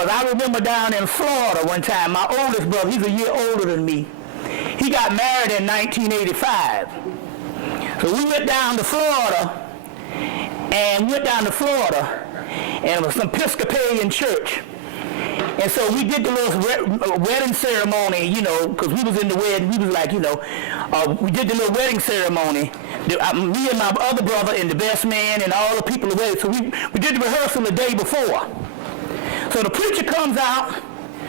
because I remember down in Florida one time, my oldest brother, he's a year older than me, he got married in 1985. So we went down to Florida, and it was some Episcopalian church. And so we did the little wedding ceremony, you know, because we was in the wedding. We was like, you know, we did the little wedding ceremony. Me and my other brother and the best man and all the people at the wedding. So we did the rehearsal the day before. So the preacher comes out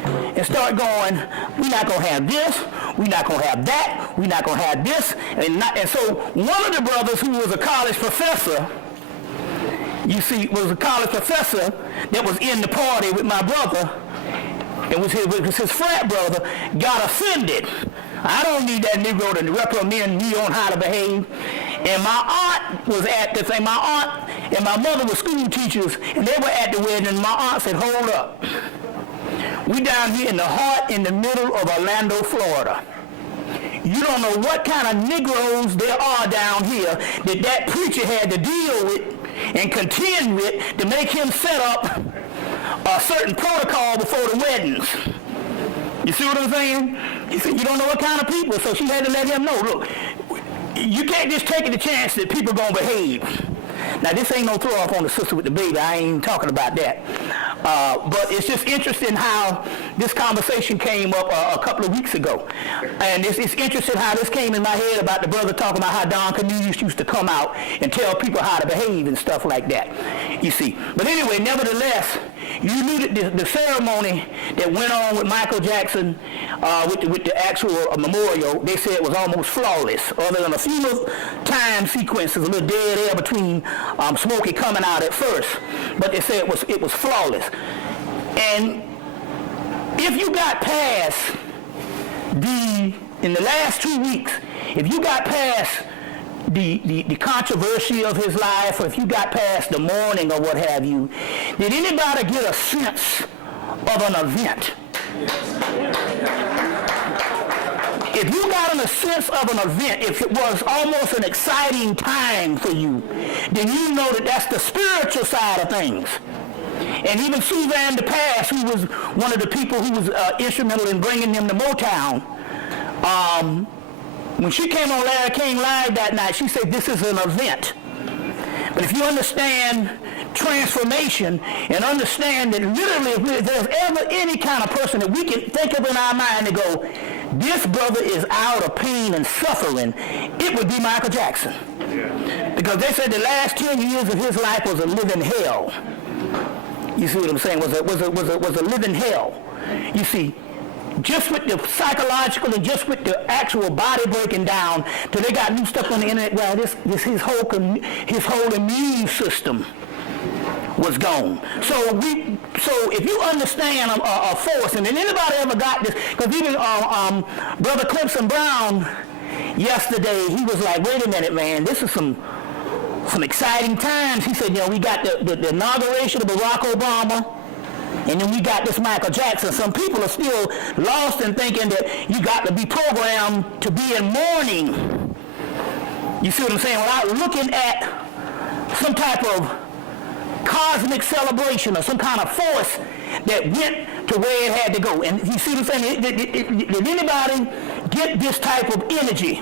and start going, we're not going to have this, we're not going to have that, we're not going to have this. And so one of the brothers who was a college professor, you see, was a college professor that was in the party with my brother, it was his frat brother, got offended. I don't need that Negro to reprimand me on how to behave. And my aunt was at the thing. My aunt and my mother were school teachers, and they were at the wedding, and my aunt said, hold up. We down here in the middle of Orlando, Florida. You don't know what kind of Negroes there are down here that preacher had to deal with and contend with to make him set up a certain protocol before the weddings. You see what I'm saying? He said, you don't know what kind of people, so she had to let him know, look, you can't just take the chance that people are going to behave. Now, this ain't no throw off on the sister with the baby. I ain't even talking about that. But it's just interesting how this conversation came up a couple of weeks ago. And it's interesting how this came in my head about the brother talking about how Don Cornelius used to come out and tell people how to behave and stuff like that, you see. But anyway, nevertheless, you knew that the ceremony that went on with Michael Jackson with the actual memorial, they said it was almost flawless, other than a few little time sequences, a little dead air between Smokey coming out at first. But they said it was flawless. And if you got past in the last 2 weeks, if you got past the controversy of his life, or if you got past the mourning or what have you, did anybody get a sense of an event? If you got a sense of an event, if it was almost an exciting time for you, then you know that that's the spiritual side of things. And even Suzanne DePass, who was one of the people who was instrumental in bringing them to Motown, when she came on Larry King Live that night, she said, this is an event. But if you understand transformation and understand that literally if there's ever any kind of person that we can think of in our mind to go, this brother is out of pain and suffering, it would be Michael Jackson. Because they said the last 10 years of his life was a living hell. You see what I'm saying? Was a living hell. You see, just with the psychological and just with the actual body breaking down, till they got new stuff on the internet. Well, his whole immune system was gone. So if you understand a force, and then anybody ever got this, because even Brother Clemson Brown yesterday, he was like, wait a minute, man, this is some exciting times. He said, you know, we got the inauguration of Barack Obama, and then we got this Michael Jackson. Some people are still lost in thinking that you got to be programmed to be in mourning. You see what I'm saying? Without looking at some type of cosmic celebration or some kind of force that went to where it had to go. And you see what I'm saying? Did anybody get this type of energy?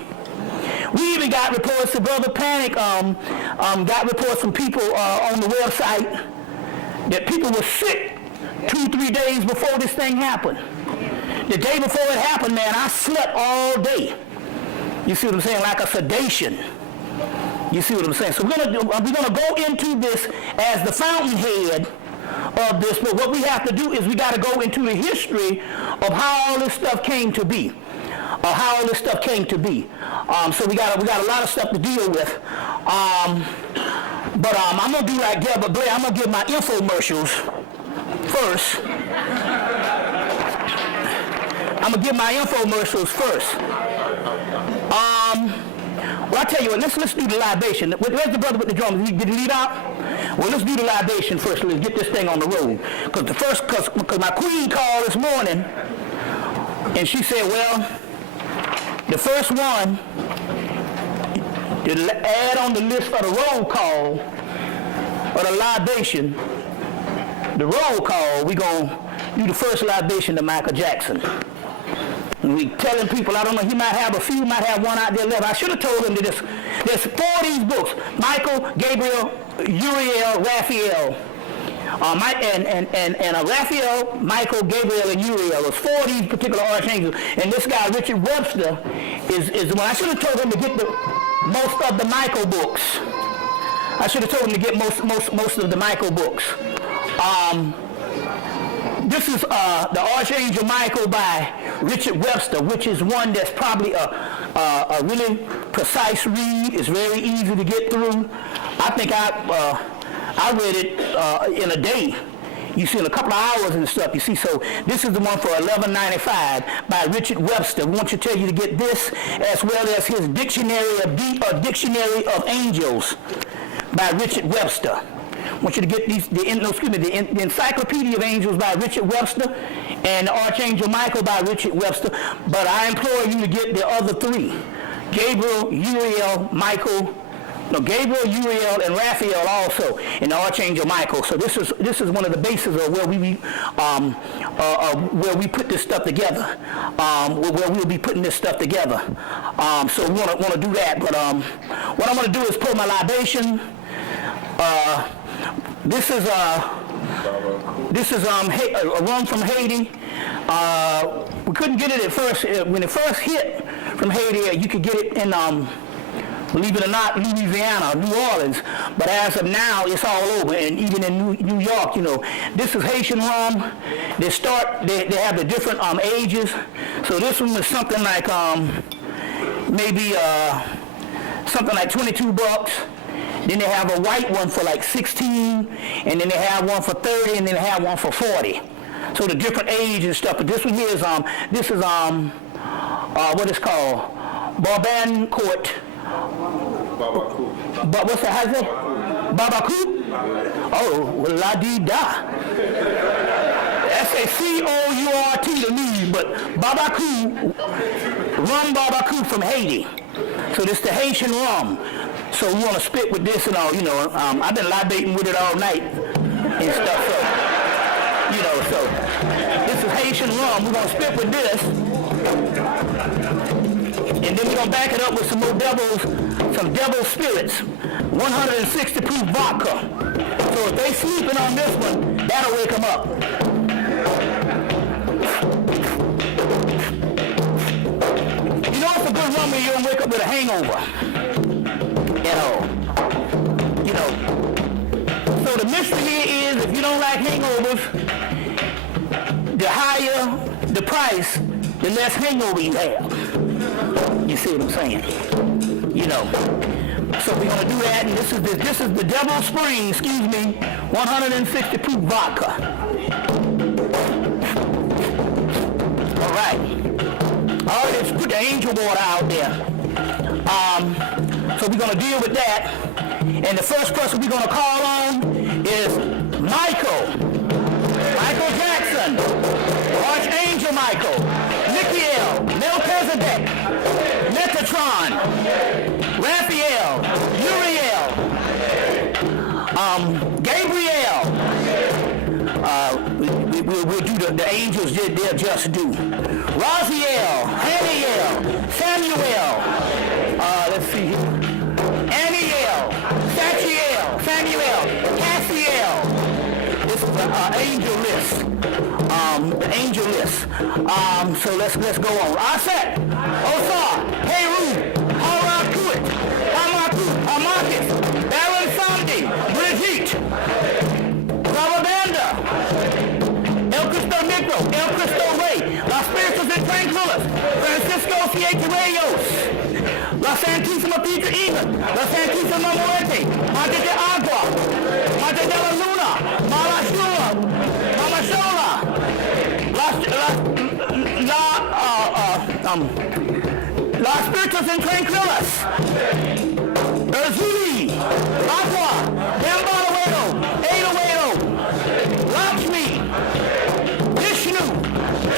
We even got reports, the Brother Panic got reports from people on the website that people were sick 2-3 days before this thing happened. The day before it happened, man, I slept all day. You see what I'm saying? Like a sedation. You see what I'm saying? So we're gonna go into this as the fountainhead of this, but what we have to do is we got to go into the history of how all this stuff came to be. So we got a lot of stuff to deal with. But I'm gonna do like Deborah Blair. I'm gonna give my infomercials first. Well, I tell you what, let's do the libation. Where's the brother with the drums? Did he lead out? Well, let's do the libation first. Let's get this thing on the road. Because my queen called this morning, and she said, well, the first one to add on the list of the roll call or the libation, the roll call, we're going to do the first libation to Michael Jackson. And we telling people, I don't know, he might have a few, might have one out there left. I should have told him that there's 4 of these books: Michael, Gabriel, Uriel, Raphael. Raphael, Michael, Gabriel, and Uriel. There's 4 of these particular archangels. And this guy, Richard Webster, is the one. I should have told him to get most of the Michael books. I should have told him to get most of the Michael books. This is the Archangel Michael by Richard Webster, which is one that's probably a really precise read. It's very easy to get through. I think I read it in a day. You see, in a couple of hours and stuff, you see. So this is the one for $11.95 by Richard Webster. We want to tell you to get this, as well as his Dictionary of Angels by Richard Webster. I want you to get the Encyclopedia of Angels by Richard Webster and the Archangel Michael by Richard Webster. But I implore you to get the other 3: Gabriel, Uriel, Gabriel, Uriel, and Raphael also, and the Archangel Michael. So this is one of the bases of where we put this stuff together. Where we'll be putting this stuff together. So we want to do that. But what I'm going to do is pour my libation. This is a rum from Haiti. We couldn't get it at first. When it first hit from Haiti, you could get it in, believe it or not, Louisiana, New Orleans. But as of now, it's all over, and even in New York, this is Haitian rum. They have the different ages. So this one was something like maybe something like $22. Then they have a white one for like 16, and then they have one for 30, and then they have one for 40. So the different age and stuff. But this one here is what is called Barbancourt. But what's that? How's that? Babacourt? Oh, la-dee-da. S-A-C-O-U-R-T to me, but Babacourt, rum Babacourt from Haiti. So this is the Haitian rum. So we want to spit with this and all, I've been libating with it all night and stuff, so this is Haitian rum. We're going to spit with this, and then we're going to back it up with some devil spirits, 160 proof vodka. So if they sleeping on this one, that'll wake them up. It's a good rum when you don't wake up with a hangover. So the mystery here is, if you don't like hangovers, the higher the price, the less hangover you have. You see what I'm saying? So we're gonna do that, and this is the Devil Spring, 160 proof vodka. All right, let's put the angel water out there. So we're going to deal with that. And the first person we're going to call on is Michael Jackson, Archangel Michael, Michael, Melchizedek, Metatron, Raphael, Uriel, Gabriel. We'll do the angels, they'll just do. Raziel, Haniel, Samuel, let's see here. Aniel, Samuel, Cassiel. This is the angel list. The angel list. So let's go on. Aset, Osar, Heru, Harakut, Hamakis, Baron Sandi, Brigitte, Rababanda, El Cristo Negro, El Cristo Rey, Las Spiritus and Tranquilas, Francisco Fiequerellos, La Santísima Pietra Eva, La Santísima Muerte, Madre de Agua, Madre de la Luna, Mama Shola, La Spiritus and Tranquilas, Erzuli, Agua, Dambaluero, Edoero, Lakshmi, Vishnu,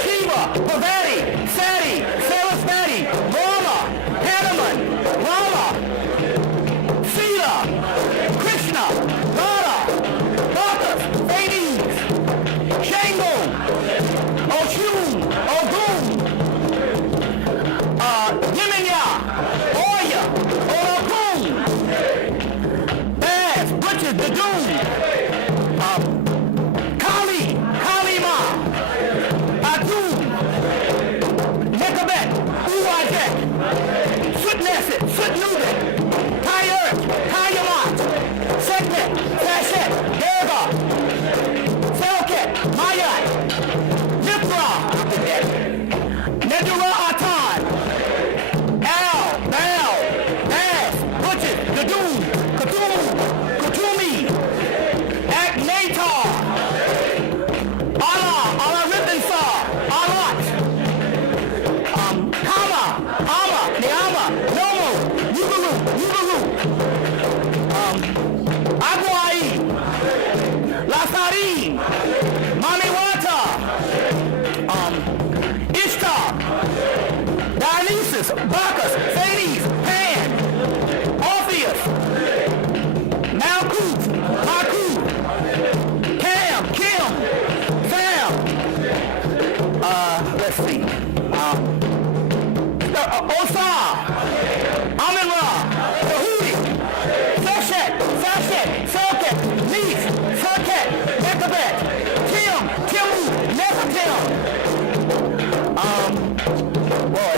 Shiva, Pavati, Sati, Sarasvati, Rama, Hanuman, Rama, Sita, Krishna, Radha, Bacchus, Hades, Shango, Venus, Bacchus, Hades, Pan, Orpheus, Malkuth, Maku, Cam, Kim, Sam, let's see, Osar, Amin-Ra, Tahuti, Seshet, Soket, Neith, Serket, Mekabet, Tim, Timu, Nephilim. Boy,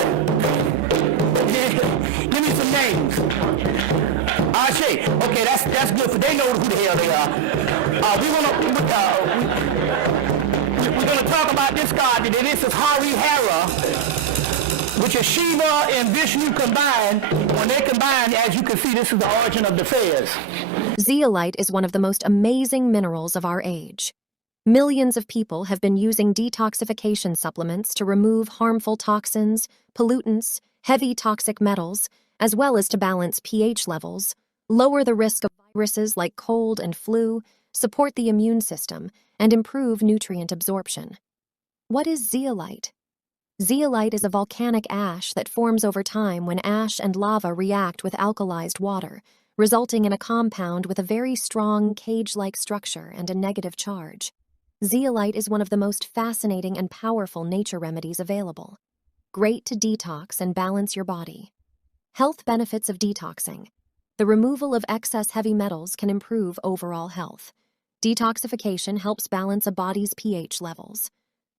give me some names. Ashe, okay, that's good, for they know who the hell they are. We're gonna talk about this god today. This is Harihara, which is Shiva and Vishnu combined. When they combine, as you can see, this is the origin of the fairs. Zeolite is one of the most amazing minerals of our age. Millions of people have been using detoxification supplements to remove harmful toxins, pollutants, heavy toxic metals, as well as to balance pH levels, lower the risk of viruses like cold and flu, support the immune system, and improve nutrient absorption. What is zeolite? Zeolite is a volcanic ash that forms over time when ash and lava react with alkalized water, resulting in a compound with a very strong cage-like structure and a negative charge. Zeolite is one of the most fascinating and powerful nature remedies available. Great to detox and balance your body. Health benefits of detoxing. The removal of excess heavy metals can improve overall health. Detoxification helps balance a body's pH levels.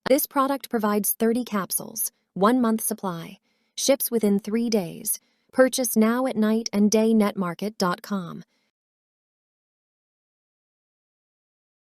This product provides 30 capsules, 1 month supply, ships within 3 days. Purchase now at night and daynetmarket.com.